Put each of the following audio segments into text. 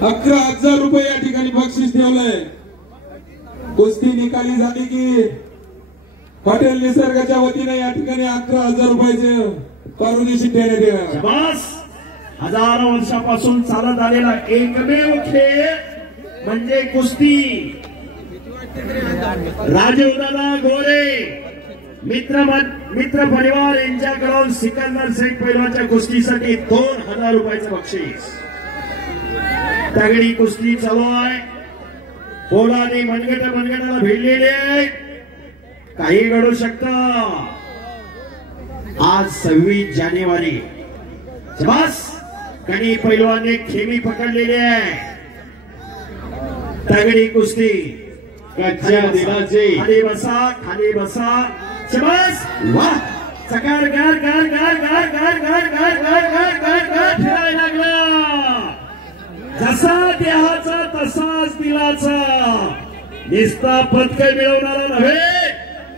11,000 रुपये या ठिकाणी बक्षीस ठेवलंय। कुस्ती निकाली झाली की हॉटेल निसर्गाच्या वतीने या ठिकाणी 11,000 रुपयाचे करुणीशी देण्यात येणार। बस हजारो वर्षापासून चालत आलेला एकमेव खेळ म्हणजे कुस्ती। राजीवदादा गोरे मित्र परिवार यांच्याकडून सिकंदर शेख पैलवानच्या कुस्तीसाठी 2,000 रुपयाचं बक्षीस। तगडी कुस्ती चालू आहे। पोलादी मनगटाला भिडलेले आहे। काही घडू शकतं। आज 26 जानेवारी बस कणी पैलवानने खेमी पकडलेली आहे। तगडी कुस्ती कच्च्या दिलाचे खाली बसा बस वाह सकार गार गार गार गार गार गार गार गार गार गार गार फिरायला लागला। जसा देहाचा तसाच दिलाचा। निस्ता पदक मिळवणारा नव्हे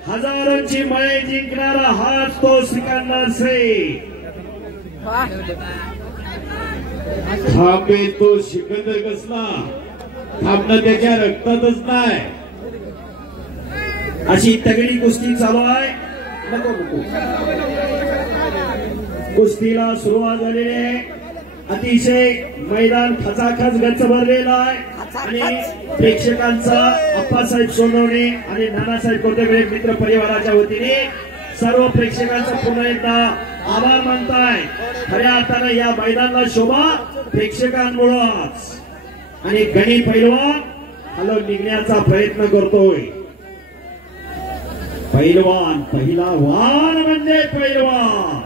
हजारोंची मळे जिंकणारा हाच तो सिकंदर शेख। थांबे तो सिकंदर कसला थांबणं त्याच्या रक्तातच नाही। अशी तगडी कुस्ती चालू आहे। नको कुस्तीला सुरुवात झालेली आहे। अतिशय मैदान खचाखच गच्च भरलेला आहे आणि प्रेक्षकांचा अप्पासाहेब सोनवणे आणि नानासाहेब कोतेगडे मित्र परिवाराच्या वतीने सर्व प्रेक्षकांचा पुन्हा एकदा आभार मानताय। खऱ्या अर्थानं या मैदानाला शोभा प्रेक्षकांमुळेच आणि गणी पैलवान हलवून निघण्याचा प्रयत्न करतोय। पैलवान पहिला वाण म्हणजे पैलवान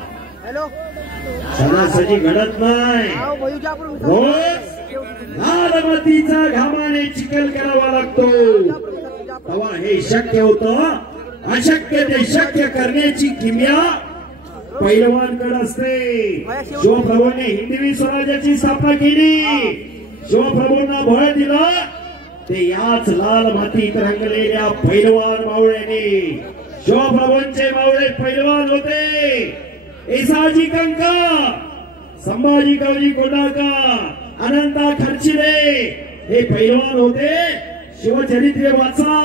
सणासजी घडत नाही। रोज लालमतीचा घामाने चिखल करावा लागतो तेव्हा हे शक्य होतं। अशक्य ते शक्य करण्याची किमया पैलवानकडे असते। शिवप्रभूंनी हिंदवी स्वराज्याची स्थापना केली। शिवप्रभूंना बळ दिलं ते याच लाल मातीत रंगलेल्या पैलवान मावळ्याने। शिवप्रभूंचे मावळे पैलवान होते। येसाजी कंका संभाजी गावजी कोंढाळकर अनंता खर्चिले हे पैलवान होते। शिवचरित्र वाचा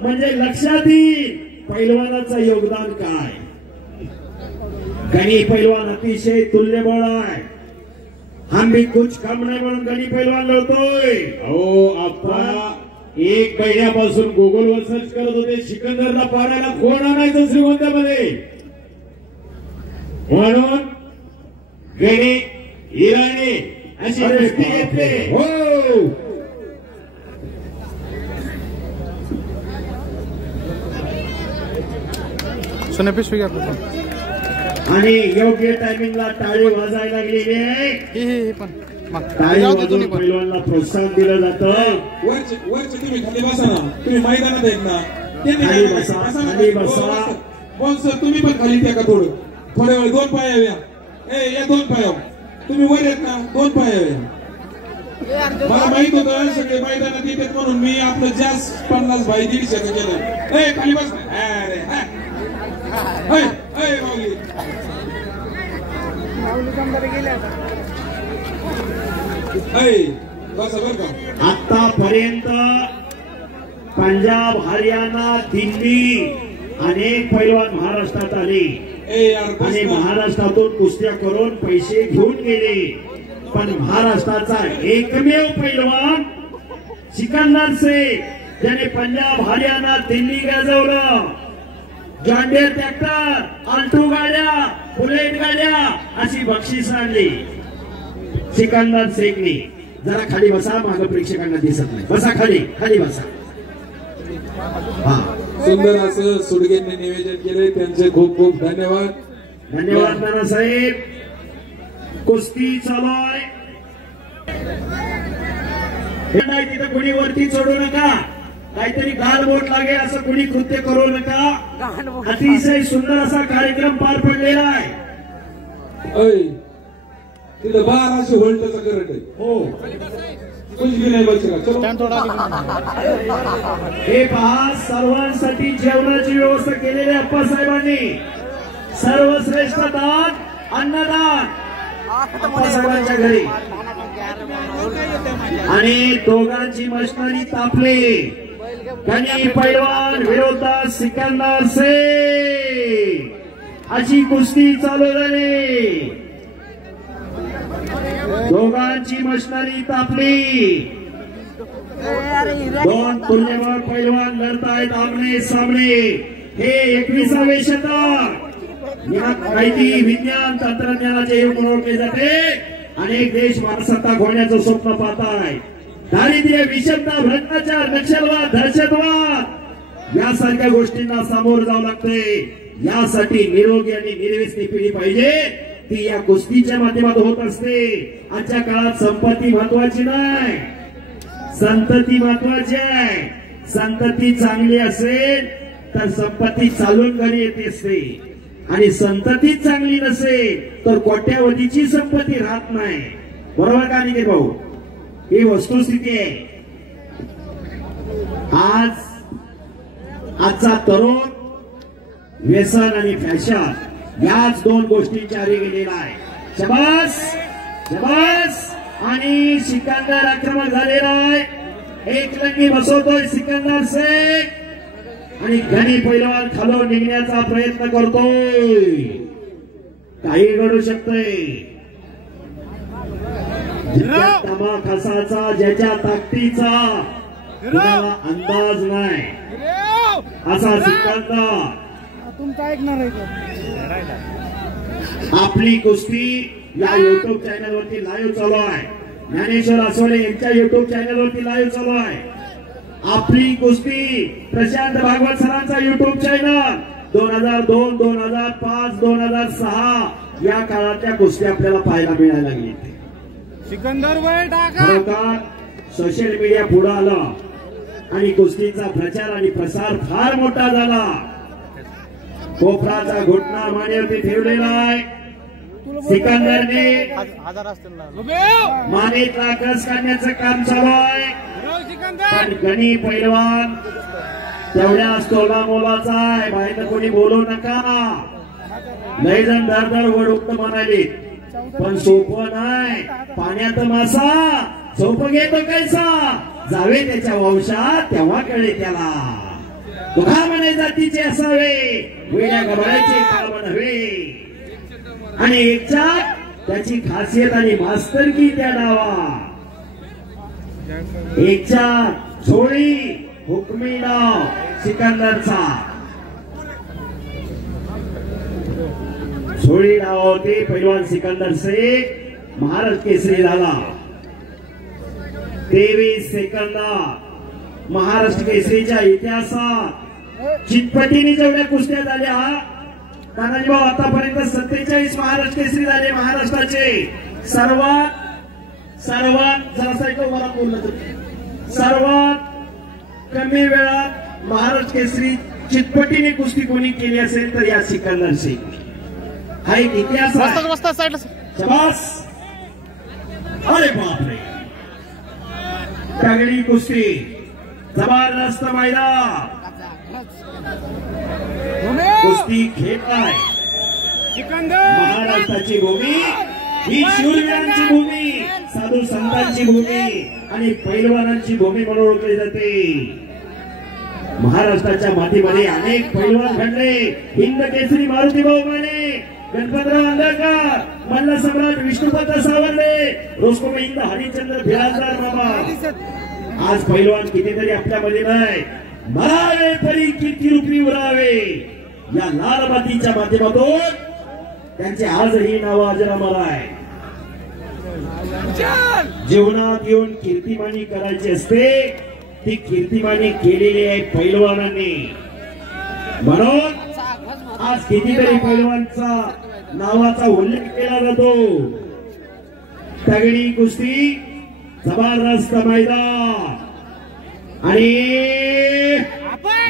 म्हणजे लक्षात येईल पैलवानाचं योगदान काय। गणी पैलवान अतिशय तुल्यबळ आहे। हम भी कुछ कम नाही म्हणून गणी पैलवान लढतोय। हो आपला 1 महिन्यापासून गुगलवर सर्च करत होते सिकंदरला पाडायला कोण आणायचं श्रीमंतामध्ये म्हणून गणी इराणी अशी कुस्ती घेतली। हो आणि योग्य टायमिंगला टाळी वाजायला लागलेली आहे। टाळी वाजवून पैलवानला प्रोत्साहन दिलं जातं। वरचे तुम्ही खाली बसा ना। तुम्ही मैदानात आहेत ना खाली बसा बोल सर तुम्ही पण खाली त्या का थोडं थोड्या वेळ 2 पाय याव्या। या 2 पाय तुम्ही वर येत ना 2 पाय याव्या। मला माहित होतं सगळे मैदानात येतात म्हणून मी आपलं जास्त 50 बाय 150 केलं। खाली बस। अरे आतापर्यंत पंजाब हरियाणा दिल्ली अनेक पैलवान महाराष्ट्रात आले आणि महाराष्ट्रातून कुस्त्या करून पैसे घेऊन गेले। पण महाराष्ट्राचा एकमेव पैलवान सिकंदर शेख ज्याने पंजाब हरियाणा दिल्ली गाजवलं। जॉन्डियर ट्रॅक्टर आल्टो गाड्या बुलेट गाड्या अशी बक्षीस आणली सिकंदर शेखने। जरा खाली बसा मागे प्रेक्षकांना दिसत नाही। बसा खाली खाली बसा। सुंदर असं सुडगेंनी नियोजन केले त्यांचे खूप खूप धन्यवाद। धन्यवाद नानासाहेब। कुस्ती चालू आहे। तिथं कोणी वरती चढू नका। काहीतरी गालबोट लागेल असं कुणी कृत्य करू नका। अतिशय सुंदर असा कार्यक्रम पार पडलेला आहे। तिथं 1200 व्होल्टचा करंट आहे। हो कुछ भी नाही बचला। हे पहा सर्वांसाठी जेवणाची व्यवस्था केलेली अप्पासाहेबांनी। सर्वश्रेष्ठ दान अन्नदान अप्पासाहेबांच्या घरी आणि दोघांची मशनरी तापली. गणी पैलवान विरोधात सिकंदर शेख अशी कुस्ती चालू झाली. दोघांची मशनरी तापली. दोन तुल्यबळ पैलवान लढत आहेत आमने सामने. हे 21वे शतक माहिती विज्ञान तंत्रज्ञानाचे युग म्हणून ओळखले जाते. अनेक देश महासत्ता होण्याचं स्वप्न पाहताय. दारिद्र्य, विषमता, भ्रष्टाचार, नक्षलवाद, दहशतवाद यासारख्या गोष्टींना सामोरं जावं लागतंय. यासाठी निरोगी आणि निर्व्यसनी पिढी पाहिजे. ती या कुस्तीच्या माध्यमातून होत असते. आजच्या काळात संपत्ती महत्वाची नाही, संतती महत्वाची आहे. संतती चांगली असेल तर संपत्ती चालून घरी येते असते आणि संततीच चांगली नसेल तर कोट्यावधीची संपत्ती राहत नाही. बरोबर का निकेत भाऊ? ही वस्तुस्थिती आहे. आजचा तरुण व्यसन आणि फॅशन याच दोन गोष्टींच्या आधी गेलेला आहे. शबास शबास. आणि सिकंदर आक्रमक झालेला आहे. एक लंगी बसवतोय सिकंदर शेख आणि गणी पैलवान खालून निघण्याचा प्रयत्न करतोय. काही घडू शकतंय. ज्याच्या तमाखासाचा, ज्याच्या ताकदीचा कुणाला अंदाज नाही असा सिकंदर. तुमचा ऐकणार आहे. आपली कुस्ती या युट्यूब चॅनलवरती लाईव्ह चालू आहे. ज्ञानेश्वर आसवले यांच्या युट्यूब चॅनलवरती लाईव्ह चालू आहे. आपली कुस्ती प्रशांत भागवत सरांचा युट्यूब चॅनल 2002, 2005, 2006 या काळातल्या कुस्ती आपल्याला पाहायला मिळायला लागली. सिकंदर वय टाका. सोशल मीडिया पुढे आलं आणि कुस्तीचा प्रचार आणि प्रसार फार मोठा झाला. कोपराचा घोटणा मानेवरती ठेवलेला आहे. सिकंदरने मानेतला कस काढण्याचं काम चालू आहे. पण गणी पैलवान तेवढ्याच तोला मोलाचा आहे. बाहेर कोणी बोलू नका. लय जण दर वडुक्त म्हणाले पण सोपं नाही. पाण्यात मासा सोपं घेतो कैसा, जावे त्याच्या वंशात तेव्हा कळे त्याला. तुका म्हणे जातीचे असावे, वेड्या गबाळाचे काम नव्हे. आणि एकच्या त्याची खासियत आणि मास्तरकी त्या नावा. एकच्या झोळी हुकमी नाव सिकंदरचा. झोळी नाव होते. पैलवान सिकंदर शेख महाराष्ट्र केसरी झाला. 23 सेकंदात महाराष्ट्र केसरीच्या इतिहासात चितपटीने जेवढ्या कुस्त्या झाल्या तानाजी भाऊ आतापर्यंत 47 महाराष्ट्र केसरी झाले महाराष्ट्राचे. सर्वात जरासा मला बोललं सर्वात कमी वेळात महाराष्ट्र केसरी चितपटीने कुस्ती कोणी केली असेल तर या सिकंदर शेख. हा एक इतिहास आहे. शबास. अरे बापरे. तगडी कुस्ती, जबरदस्त मैदान. कुस्ती खेळ आहे. महाराष्ट्राची भूमी ही शूरवीरांची भूमी, साधू संतांची भूमी आणि पैलवानांची भूमी म्हणून ओळखली जाते. महाराष्ट्राच्या मातीमध्ये अनेक पैलवान घडले. हिंद केसरी मारुती भाऊ माने, गणपतराव आंधळकर, मल्ल सम्राट विष्णुपत सावरले, रोस्कोम हिंद हरिश्चंद्र भिलासदार बाबा. आज पैलवान कितीतरी आपल्यामध्ये नाही. मरावे तरी किती रूपी उरावे या लाल मातीच्या माध्यमातून त्यांचे आजही नाव अजरामर आहे. जीवनात येऊन कीर्तिमानी करायची असते, ती कीर्तिमानी केलेली आहे पैलवानांनी. म्हणून आज कितीतरी पैलवानचा नावाचा उल्लेख केला जातो. तगडी कुस्ती, जबरदस्त मैदान आणि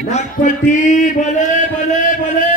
नागपट्टी. भले भले भले